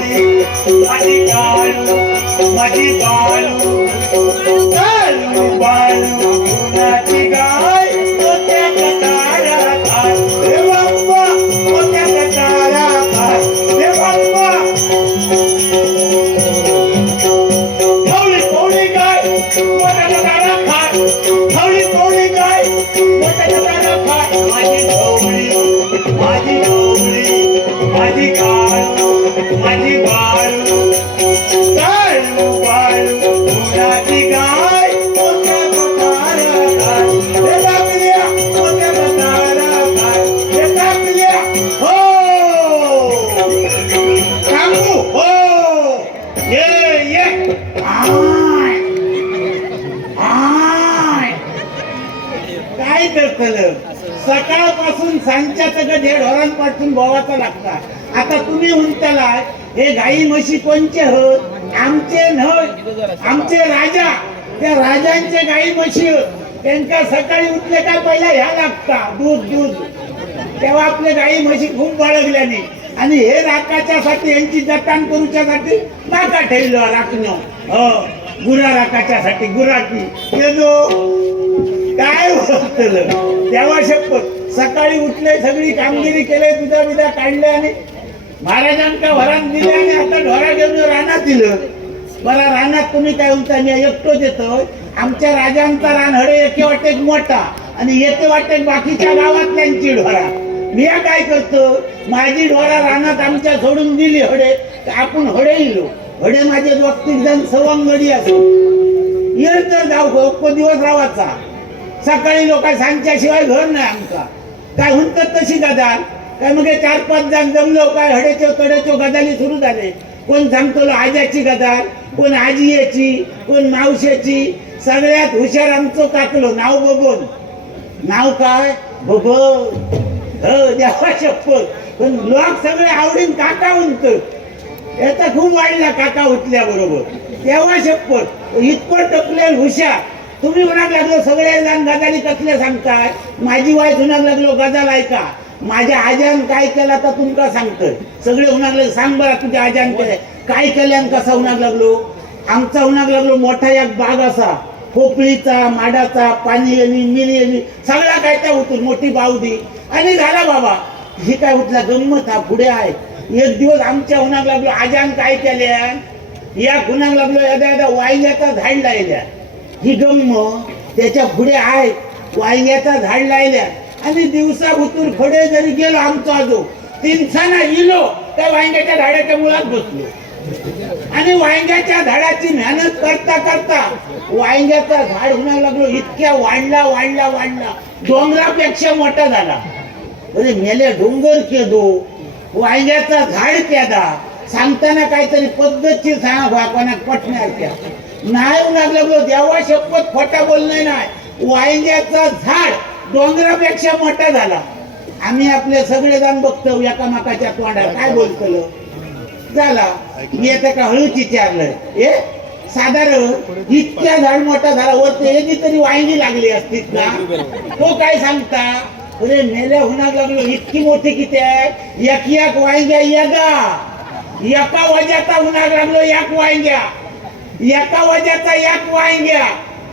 Balu, balu, balu, balu, balu, balu, balu, balu, ढोरांपासून गोवाचा लागता आता तुम्ही म्हणतालाय हे गाई म्हशी कोणचे हत आमचे न आमचे राजा. त्या राजांचे गाई म्हशी त्यांच्या त्यांका सकाळी उठले का पहिला ह्या लागता. दूध दूध. तेव्हा आपले गाई म्हशी खूप बाळगल्याने. आणि हे राखाच्यासाठी यांची जतन करूच्यासाठी नाका ठेवलं राखण. हो. गुरा राखाच्यासाठी गुराकी काय बोलतलं तेव्हा शपथ. सकाळी उठले सगळी कामगिरी केले तुझ्या बिद्या काढले आणि महाराजांका वरात दिले आणि आता ढोरा घेऊन रानात दिलं. मला रानात तुम्ही काय उलता मी एकटो देतोय आमच्या राजांचा रान हडे एके वाटेक मोठा आणि एके वाटेक बाकीच्या गावातल्यांची ढोरा. मी काय करतो? माझी ढोरा रानात आमच्या सोडून दिली हडे. आपण हडे इलो. हडे माझे वक्तिक जण सवंगडी असो. येईल तर जाऊ गो दिवस रावाचा. सकाळी लोक सांगच्याशिवाय घर नाही आमचा. काय हुंकत तशी गजाल? काय मग चार पाच जण जमलो काय हडेचो तडेचो गजाली सुरू झाले. कोण सांगतो आजाची गजाल कोण आजियेची कोण मावशेची सगळ्यात हुशार आमचं काकलो नाव बबन. नाव काय? बबन. देवा शपथ पण लोक सगळे आवडीन काका म्हणतात याचा खूप वाढला काका उठल्या बरोबर. तेव्हा शपथ इतकं टपले हुशार. तुम्ही म्हणाक लागलो सगळे जण गजाली कसले सांगतात माझी वाईट होणार लागलो गजाल ऐका. माझ्या आज्यान काय केला तर तुमका सांगतोय. सगळे होणार लागले सांग बरं तुझ्या आज्यान केलं काय केल्यान कसा होणार लागलो? आमचा होणार लागलो मोठा एक बाग असा. पोपळीचा माडाचा पाणी आणि मिरी आणि सगळा काय त्या उतून मोठी बावदी आणि झाला बाबा ही काय उठला गंमत हा पुढे आहे. एक दिवस आमच्या होणार लागलो आज्यान काय केल्या या गुन्हा लागलो एदा एदा वायल्याचा झाड लायल्या ही गम्म त्याच्या पुढे आहे. वांग्याचा झाड लायल्या आणि दिवसा उतून खडे जरी गेलो आमचा आजो तिनसाना इलो त्या वांग्याच्या झाडाच्या मुळात बसलो. आणि वांग्याच्या झाडाची मेहनत करता करता वांग्याचा झाड होणार लागलो इतक्या वाढला वाढला वाढला. डोंगरापेक्षा मोठा झाला. अरे मेले डोंगर केदो वांग्याचा झाड केदा. सांगताना काहीतरी पद्धतशीर सांगा बा कोणाक पटण्यासारख्या नाही लागलो देवा शपथ खोटा बोलणे नाही. वांग्याचा झाड डोंगरापेक्षा मोठा झाला. आम्ही आपले सगळे जण बघतो एकामेकाच्या तोंडात काय बोलतलो. झाला. मी आता का हळूच विचारलं ए साधारण इतक्या झाड मोठा झाला. वरती याची तरी वांगी लागली असतीत ना तो काय सांगता? अरे मेल्या होणार लागलो. इतकी मोठी किती आहे? एक एक वांग्या यगा. एका वजाचा होणार लागलो एक वांग्या. एका वजाचा एक वांग्या.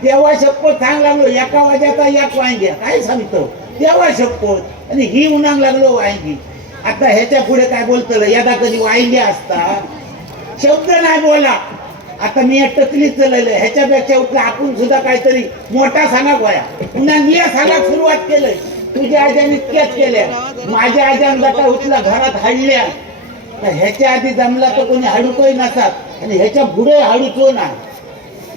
तेव्हा शपथ सांग लागलो एका वजाचा एक वांग्या काय सांगतो? तेव्हा शपथ. आणि ही उन्हाग लागलो वांगी. आता ह्याच्या पुढे काय बोलतो यदा कधी वांग्या असता शब्द नाही बोला. आता मी या टकली चलले ह्याच्यापेक्षा उठलं आपण सुद्धा काहीतरी मोठा सांगा गोया पुन्हा मी सांगा सुरुवात केलंय. तुझ्या आज्याने इतक्याच केल्या. माझ्या आज्यान जाता उठला घरात हाडल्या. तर ह्याच्या आधी जमला तर कोणी हाडूकही नसतात आणि ह्याच्या पुढे हाडूचो ना.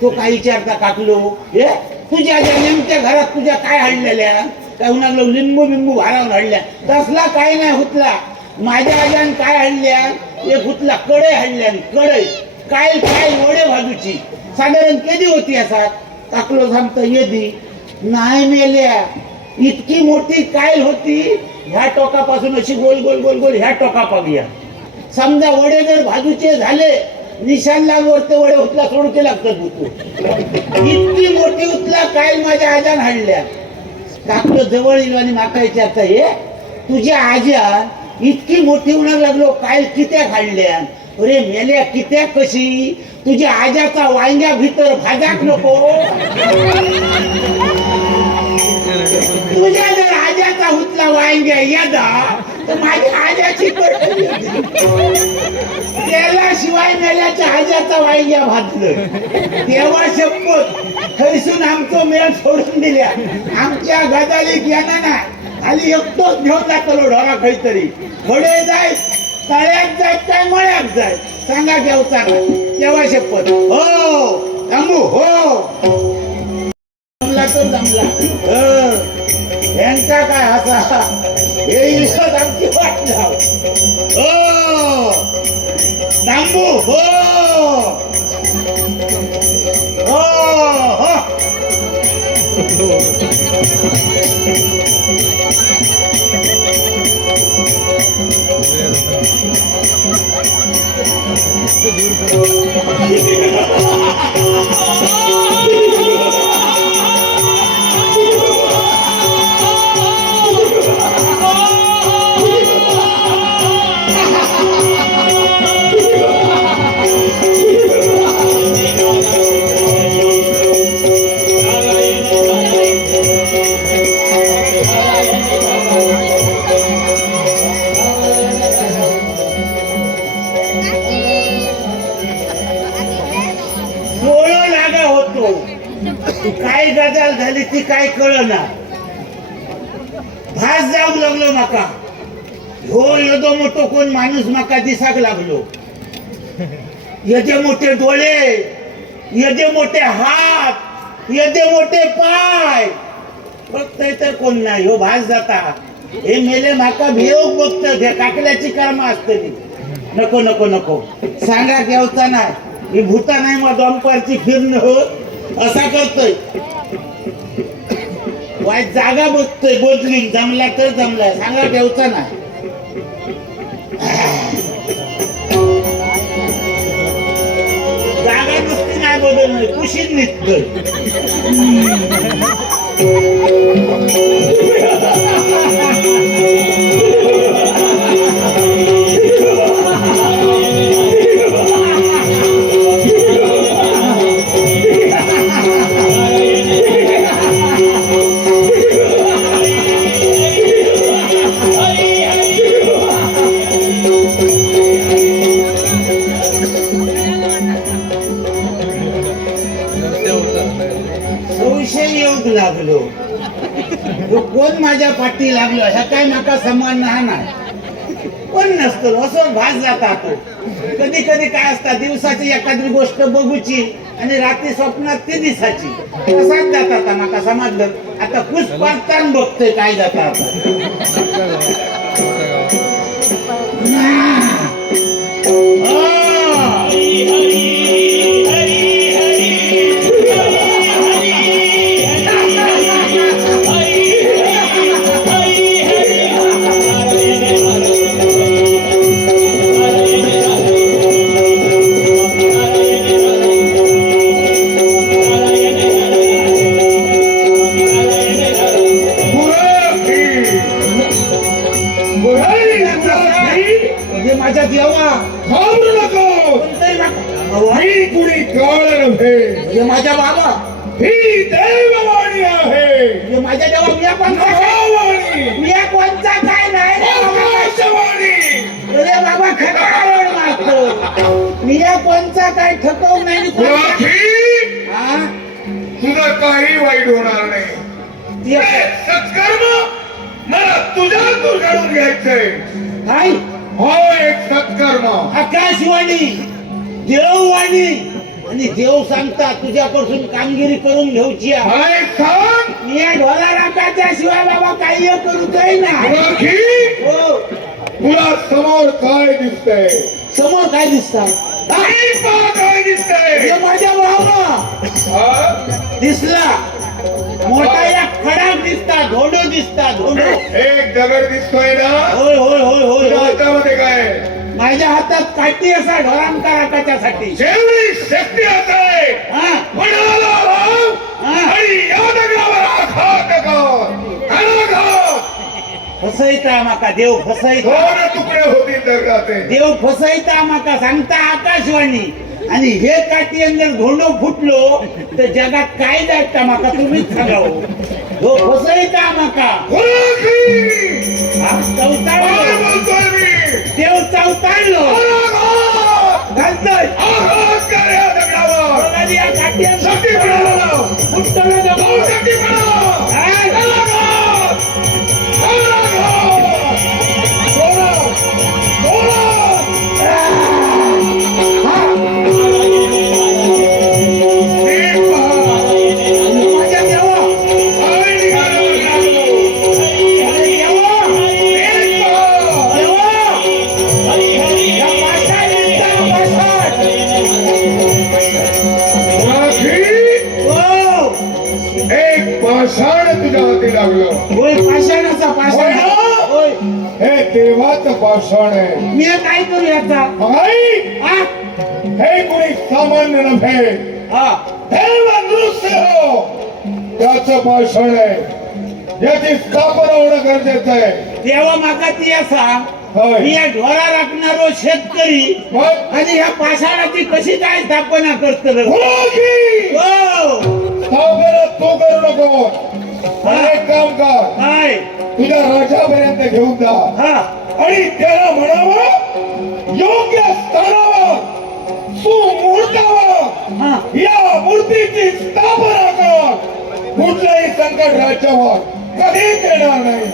तो काय विचारता काकलो हे? तुझ्या ज्या नेमक्या घरात तुझ्या काय हाडलेल्या काय उन्हागलो लिंबू बिंबू भारावून हाडल्या तसला काय नाही हुतला. माझ्या आज्यान काय हाडल्या एक हुतला कडे हाडल्या कडे काय काय वडे भाजूची. साधारण कधी होती असा टाकलो सांगतो येदी. नाही मेल्या. इतकी मोठी कायल होती. ह्या टोकापासून अशी गोल गोल गोल गोल ह्या टोकापाग्या समजा वडे जर भाजूचे झाले निशाणला वरते वडे उतला सोडके लागतात बुतू इतकी मोठी उतला कायल माझ्या आजान हाडल्या काकड जवळ येईल आणि माका विचारता हे. तुझ्या आज्या इतकी मोठी होणार लागलो कायल कित्याक हाडल्या अरे मेल्या कित्या कशी? तुझ्या आजाचा वांग्या भीतर भाजाक नको. तुझ्या जर आजाचा हुतला वांग्या यदा तर माझ्या आजाची कटकली मेल्याच्या आजाचा वाईल्या भाजलं. तेव्हा शपथ. खैसून आमचं मेळ सोडून दिल्या. आमच्या गदाली ज्ञानाना खाली एकटोच घेऊन जातलो ढोरा खैतरी. थोडे जाय तळ्यात जाय काय मळ्यात जाय. सांगा घेऊचा तेव्हा शपथ. हो थांबू हो. जमला तर जमला. हो यांचा काय असा हे इल्लत आमची वाट लाव हो थांबू हो हो माणूस दिसाक लागलो. येते मोठे डोळे येते मोठे हात येते मोठे पाय. बघतय तर कोण नाही हो भास जाता. हे मेले माका भियोग बघत हे काकल्याची कर्म असतली नको नको नको. सांगा घेवचा नाही. ही भूता नाही मग डॉम्परची फिरणं हो? असा करतोय. वाईट जागा बघतोय बदली जमला तर जमलाय. सांगा ठेवचा ना कुशीत निघतोय. कोण नसतो असं भास जाता तो कधी कधी काय असतात दिवसाची एखादी गोष्ट बघूची आणि रात्री स्वप्नात ती दिसाची तसाच जाता आता माका समजलं. आता पुष्पार्थान बघतोय काय जाता आता ही कुणी काळ नव्हे म्हणजे माझ्या बाबा ही देववाणी आहे. म्हणजे माझ्या देवा मी कोणचा महावाणी. मी कोणचा काय नाही. आकाशवाणी. अरे बाबा खटावड मारतो. मी कोणचा काय ठकवू नाही हा? तुझं काही वाईट होणार नाही. ते सत्कर्म मला तुझ्या दुर्गाडून घ्यायचंय. काय हो एक सत्कर्म. आकाशवाणी. देववाणी आणि देव सांगता तुझ्यापासून कामगिरी करून घ्यायची. काय राखाच्या शिवाय बाबा काही करू काही ना राखी हो. तुला समोर काय दिसतंय? समोर काय काय दिसतंय? हे माझ्या भावा हा? दिसला. मोठा या खडाक दिसता धोंडो दिसता धोंडो. एक दगड दिसतोय ना? होय होय होय होय हातामध्ये काय माझ्या हातात काठी असा ढोरांका राखाच्यासाठी जेवढी शक्ती असेल हा. म्हणाला भाव. आणि या दगडावर आघात कर. आघात फसयता माका देव फसयता तुकडे देव फसयता माका सांगता आकाशवाणी. आणि हे काठी अंदर धोंडो फुटलो तर जगात काय जायचा माका तुम्हीच सांगाव. हो फसयता माका. ओळखी! हा, काय चौताळलो बोलतोय मी देव चौताळलो आघात! घालतोय आघात कर या पाषाण तुझ्या हाती लागलं. होय पाषाण असा पाषाण. होय ना? होय. हे देवाचं पाषाण आहे. मी हे काय करू याचा? आई! हा हे कोणी सामान्य नव्हे. हा देव नृत्य हो. त्याचं भाषण आहे. याची स्थापना होणं गरजेचं आहे. देवा माका ती असा होय. मी या ढोरा राखणारो शेतकरी मग आणि ह्या पाषाणाची कशी काय स्थापना करतल! हो. स्थापना तू करू नको. अनेक काम कर. हाय तुझ्या राजापर्यंत घेऊन जा. हा. आणि त्याला म्हणावं योग्य स्थानावर सुमूर्तावर हा. या मूर्तीची स्थापना कर. कुठलंही संकट राज्यावर कधीच येणार नाही.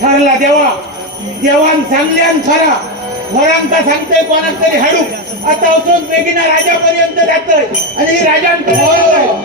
ठरला देवा. देवान सांगल्यान खरा घोडांका सांगतोय कोणाक तरी हाडू. आता अजून बेगिना राजापर्यंत जातोय. आणि ही ठरवलंय